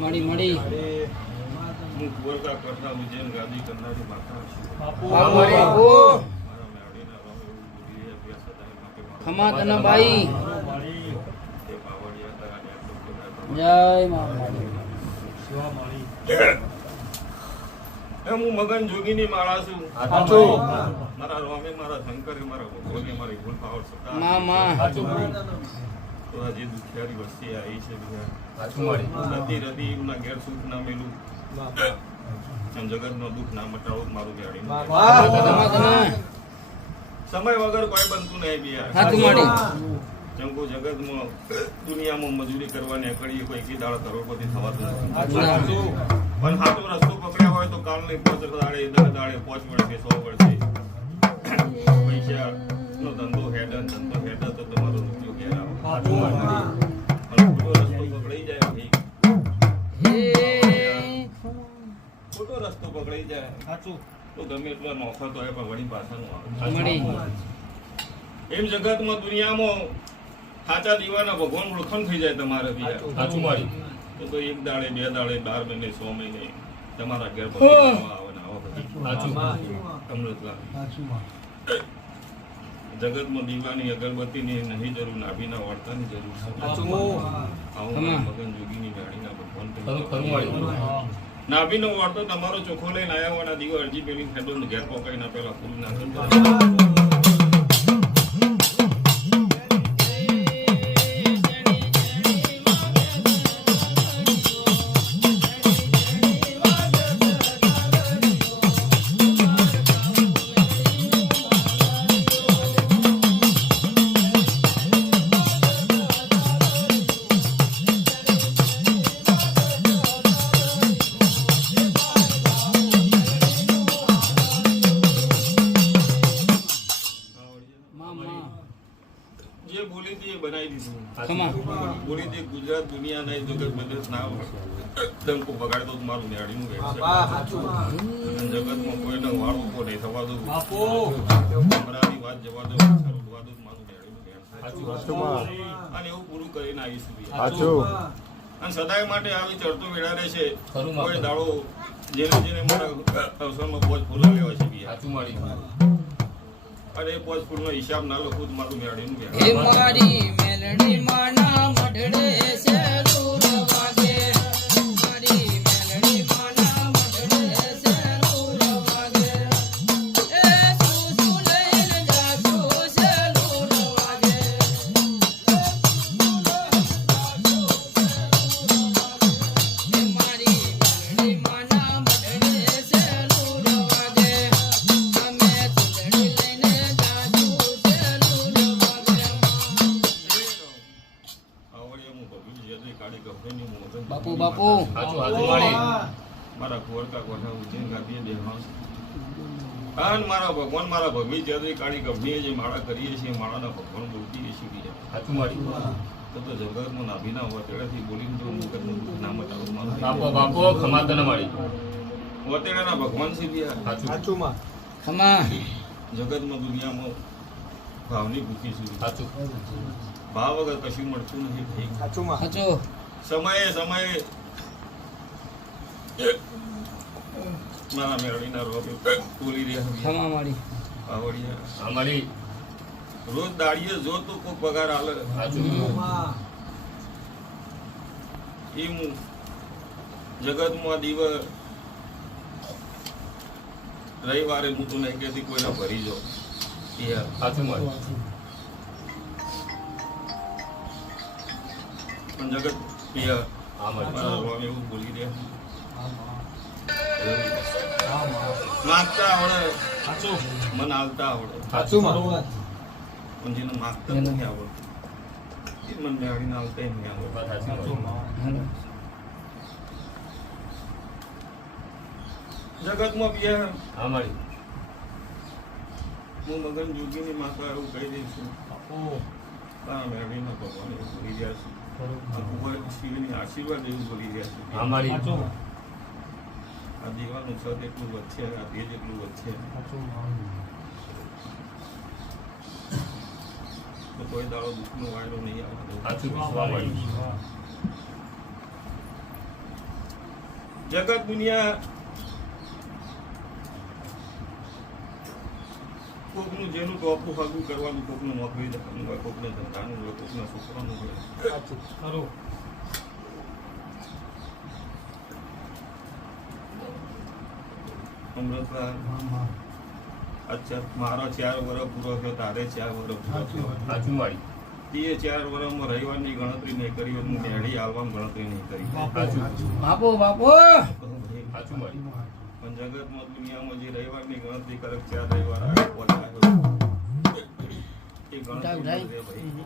મળી મળી હું કુંવરકા કરતા ઉજ્જૈન ગાદી કરનારી માતા છું. બાપુ બાપુ મારા મેળવીના રામ એવું બોલી અભ્યાસ સદાય માટે ખમા તના બાઈ તે પાવડિયા તારા આટલો બધા જય મા માળી હું મગન જોગીની માળા છું. સાચું મારા રોમે મારા શંકરે મારા ભગવાને મારી ભૂલ પાવર સદા માં માં તો આ જે દુખિયારી વસ્તી આવી છે બધા રતી રતી એમના ઘેર સુખ ના મેલું એમ જગતનો દુઃખ ના મટાડો મારું ગાડી સમય વગર કોઈ બનતું નહીં બી યાર. સાચું માળી જંગુ જગતમાં દુનિયામાં મજૂરી કરવાની અકડીએ કોઈ કી દાળ કરોડપતિ થવાતું નથી. પણ સાચો રસ્તો પકડ્યા હોય તો કાલ નહીં 5 દાડે 10 દાડે 5 વર્ષે 100 વર્ષે પૈસા નો ધંધો હેડ તો તમારો રૂપિયો ઘેર આવે. પણ ખોટો રસ્તો પકડાઈ જાય ભાઈ, ખોટો રસ્તો પકડાઈ જાય સાચું તો ગમે એટલો નોખો તો એ પણ વળી પાછાનું આવે. મળી એમ જગતમાં દુનિયામાં સાચા દીવાના ભગવાન ઓળખાણ થઈ જાય તમારે બી યાર. સાચું મારી તો 1 દાડે 2 દાડે 12 મહિને 100 મહિને તમારા ઘેર ભગવાન આવે ને આવો બધી અમૃતલા જગતમાં દીવાની અગરબત્તીની નહીં જરૂર, નાભીના વાર્તાની જરૂર છે. આવું મગન જોગીની ગાડીના ભગવાન નાભીનો વાર્તો તમારો ચોખ્ખો લઈને આવ્યા હોવાના દીવો અરજી પેલી ખેડો ઘેર પોકાઈ ના પેલા ફૂલ ના જે બોલી હતી એ બનાવી દીધું. બોલી હતી ગુજરાત દુનિયા નહીં જગત વિદેશ ના ડંકો બગાડતો મારું નેહાડીનું રહે છે. જગતમાં કોઈને વાળ ઉભો નહીં થવા દઉં, અમારાની વાત જવા દઉં, ઉડવા દઉં, મારું નેહાડીનું રહે છે. અને એવું પૂરું કરીને આવીશું. અને સદાય માટે આવી ચડતો વેળા રહે છે. કોઈ દાડો જેને જેને મારા અવસરમાં પોચ ફૂલા લેવા છે બી અરે 5 ફૂલનો હિસાબ ના લખું તો મારું મેળવીનું રહે. હે મારી મેલડી માના મઢડે છે દૂર વાગે, મારી મેલડી માના મઢડે છે દૂર વાગે, એ સુસુ લઈને જાસુ છે દૂર વાગે, હે મારી મેલડી માના મઢડે છે દૂર વાગે, અમે ચૂંદડી લઈને જાસુ છે દૂર વાગે. આવડિયામાં ભગવી જેદરી કાળી ગભરેની મોગન બાપુ બાપુ મારા કુંવરકા કોઠા ઉજ્જૈન ગાદીએ બેહાણ છે. અને મારા ભગવાન મારા ભગવી જેદરી કાળી ગભરીએ જે માળા કરીએ છીએ માળાના ભગવાન બોલતી શીખી જાય. તો જગતમાં નાભીના વતેડાથી બોલીને તો મુકતનું દુઃખ ના મટાડું મારું. વતેડાના ભગવાન છે બી ખમા જગતમાં દુનિયામાં ભાવની ભૂખી છું. ભાવ વગર કશું મળતું નથી ભાઈ. સાચો સમયે સમયે મારા મેળવીના રોગે બોલી રહ્યા ખમા મારી આવડિયા રોજ દાડીએ જો તો કોઈ પગાર આલે એ હું જગતમાં દીવ રવિવારે હું તો નહીં કહેતી કોઈના ભરી જાઉં પણ જગત એવું બોલી રહ્યા માગતા આવડે મને આવતા આવડે પણ જેને માગતા નથી આવડતું એ મને મેળવીને આવતા નહીં આવડે. જગતમાં બી હું મગન જોગીની માતા એવું કહી દઈશ છું. મેળવીના ભગવાન એવું બોલી રહ્યા છું. શિવની આશીર્વાદ એવું બોલી રહ્યા છું. આ દીવાનું છત એટલું વધશે, આ ભેજ એટલું વધશે તો કોઈ દાડો દુઃખનો વાયરો નહીં આવતો. જગત દુનિયા કોકનું જેનું ટોપું ફગું કરવાનું, કોકનું નોકરી જવાનું હોય, કોકને ધંધાનું હોય, કોકના છોકરાનું હોય. અમૃતલાલ, અચ્છા મારો 4 વર્ષ પૂરો થયો, તારે 4 વર્ષ પૂરો થયો. સાચું મારી. તે 4 વર્ષમાં રવિવારની ગણતરી નહીં કરી હોત, હું મેળી આવવામાં ગણતરી નહીં કરી. બાપુ બાપુ સાચું મારી. પણ જગતમાં દુનિયામાં જે રવિવારની ગણતરી કરે, 4 રવિવાર આવે, 5 આવ્યો. એ ગણતરી ન રહે ભાઈ.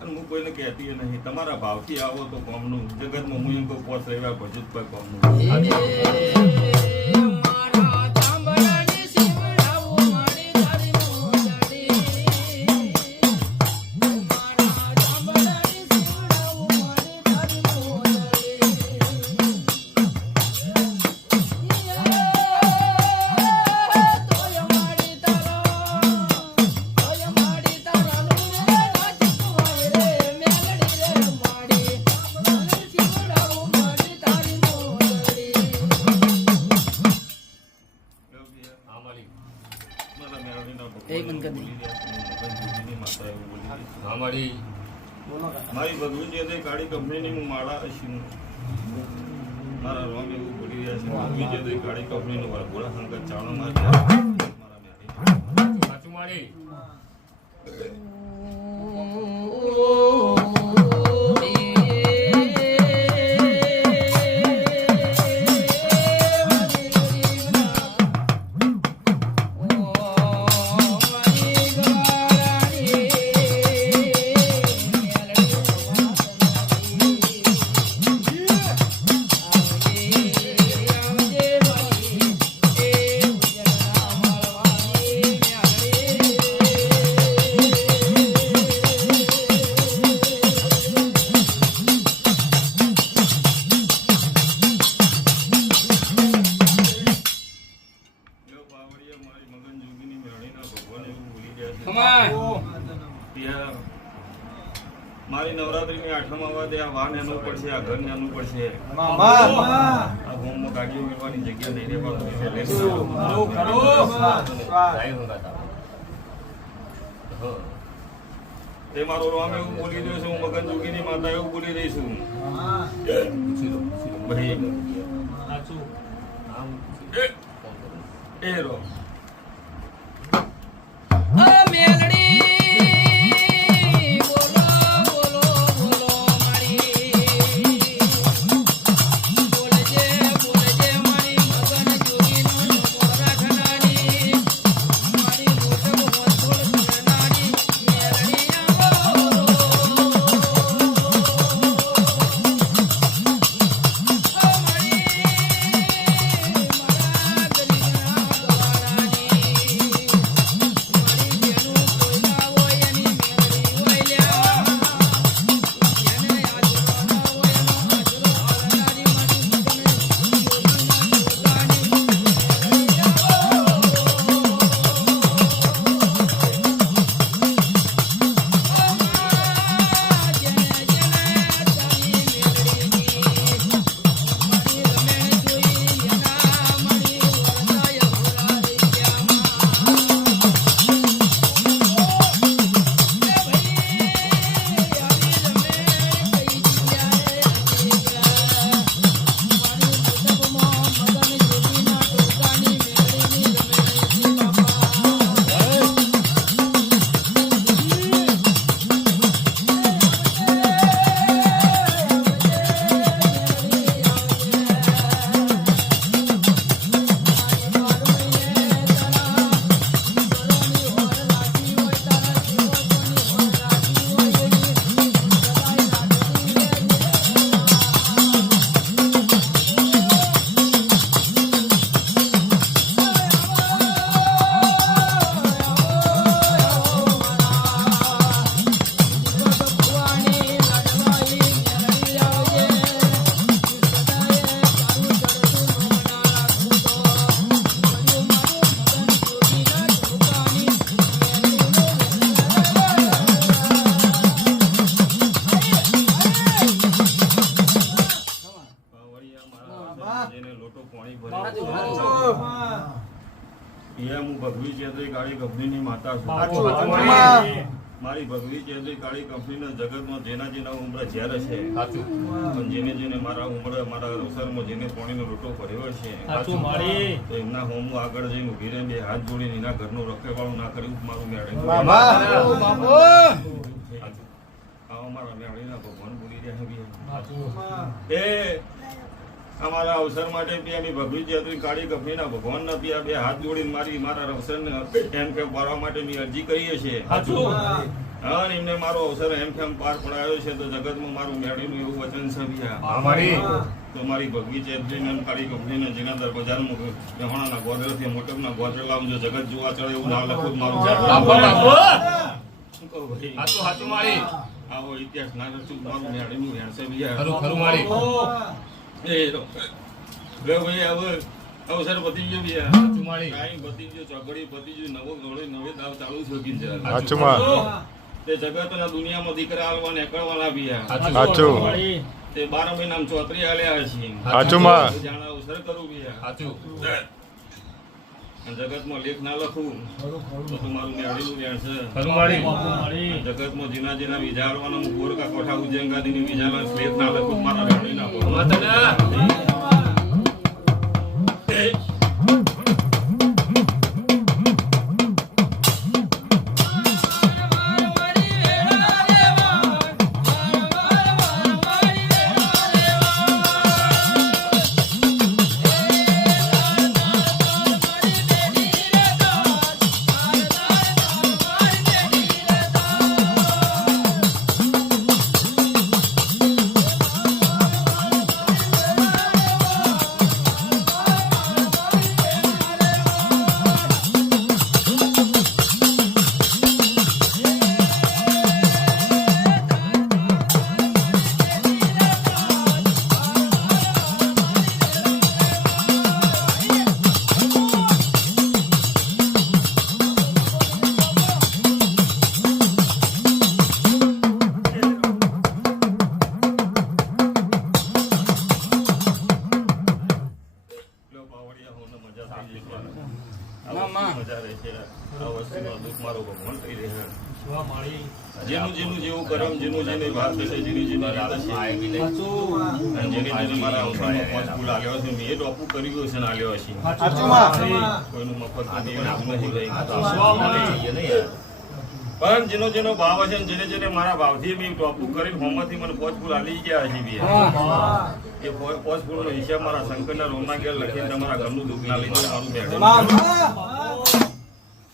અને હું કોઈને કહેતી નહીં, તમારા ભાવથી આવો તો કોમનું. જગતમાં હું એમ કહું 5 રવિવાર ભજુ કોઈ કોમનું. મારા ચાંબડાની શિવડાવું મારી તારી મોજડી. મારા ચાંબડાની શિવડાવું મારી તારી મોજડી. તોય મારી તારા નું રે નાચતું રે મેલડી રે મારી શિવડાવું મારી તારી મોજડી. હા મારી. મારા મેળવીના એક મિનિટ કરી. બોલી રહ્યા છે, મગનજીની માતા એવું બોલી રહી છે. હા મારી. મારી ભગવનજી હતી કાળી કંપનીની હું માળા છું. મારા રોમ એવું બોલી રહ્યા છે. ભગવનજી હતી કાળી કંપનીનું વરઘોડા સંગત ચાવણો મારા મેળી. સાચું મારી. એવો બાવળિયા મારી મગનજોગીની મેળીના ભગવાન એવું બોલી રહ્યા છે. કમાન ત્યાં મારી નવરાત્રીની 8મ આવવા દે. આ વાન એનું પડશે, આ ઘર એનું પડશે. આ હોમમાં ગાડીઓ મેળવાની જગ્યા નહીં રહેવાનું. સાહેબ હંગાતા. હા. તે મારો રોમ એવું બોલી રહ્યો છે, હું મગનજોગીની માતા એવું બોલી રહી છું. પૂછી લો, પૂછી લો. ભાઈ હા, હું પૂછી લો. એ રોમ મેલડી બોલો બોલો બોલો મારી બોલજે બોલજે મારી મગન જોગીનો નમો રાખનારી મારી મોટો વંતોળ કરનારી મેલડી આવો મારી મારા ગરીબના લોટો પાણી ભરે હું ભગવી ચેતરી કાળી કંપનીની માતા છું. મારી ભગવી ચેતરી કાળી કંપનીના જગતમાં જેના ઉમરા ઝેર છે, સાચું પણ જેને મારા ઉમરે મારા અવસરમાં જેને પાણીનો લોટો ભર્યો છે, તો એમના હોમ આગળ જઈને ઉભી રહીને બે હાથ જોડીને એના ઘરનું રખેવાળું ના કર્યું મારું મેળે આવા મારા મેળીના ભગવાન બોલી રહ્યા છે. અમારા અવસર માટે બી અમે ભગવી ચેતરી કાળી કંપનીના ભગવાન નથી આ બે હાથ જોડીને મારા અવસરને એમ કેમ પાડવા માટે મેં અરજી કરીએ છીએ. અને એમને મારો અવસર એમ કેમ પાર પડાયો છે તો જગતમાં મારું મેળીનું એવું વચન છે તો મારી ભગવી ચેતરી કાળી કંપનીને જેના દર બજારમાં ગહોણાના ગોદરેથી મોટપના ગોદરે લાવજો જગત જોવા ચડે એવું ના લખું મારું શું કહું ભાઈ આવો ઇતિહાસ ના રચું મારું મેળીનું હેરસે બીજા અવસર પતી ગયો પતી ગયો ચોકડી પતી ગયું નવો નવે દાવ ચાલુ છે તે જગતના દુનિયામાં દીકરા હાલવા નીકળવાના બી તે 12 મહિનામાં ચોતરી આલ્યા છે જાણે અવસર કરું બી જગતમાં લેખ ના લખું તો મારું મેળીનું વેણ છે. જગતમાં જેના વિઝા હાલવાના ગોરકા કોઠા ઉજ્જૈનગાદીની વિઝાના લેખ ના લખું મારા મેળી ના જેનું જેવું કરમ જેનું જેને વાત થશે જેની મારા અવસરમાં આલ્યો છે મેં ડોપું કર્યું છે ને આલ્યો છે કોઈનું મફત પણ જેનો ભાવ હશે ને જેને મારા ભાવથી મેં ટોપું કરીને હોમથી મને પોચફૂલ આલી ગયા છે બી એ પોચફૂલનો હિસાબ મારા શંકરના રોમના ઘેર લખીને તમારા ઘરનું દુઃખ ના લઈને મારું બેઠું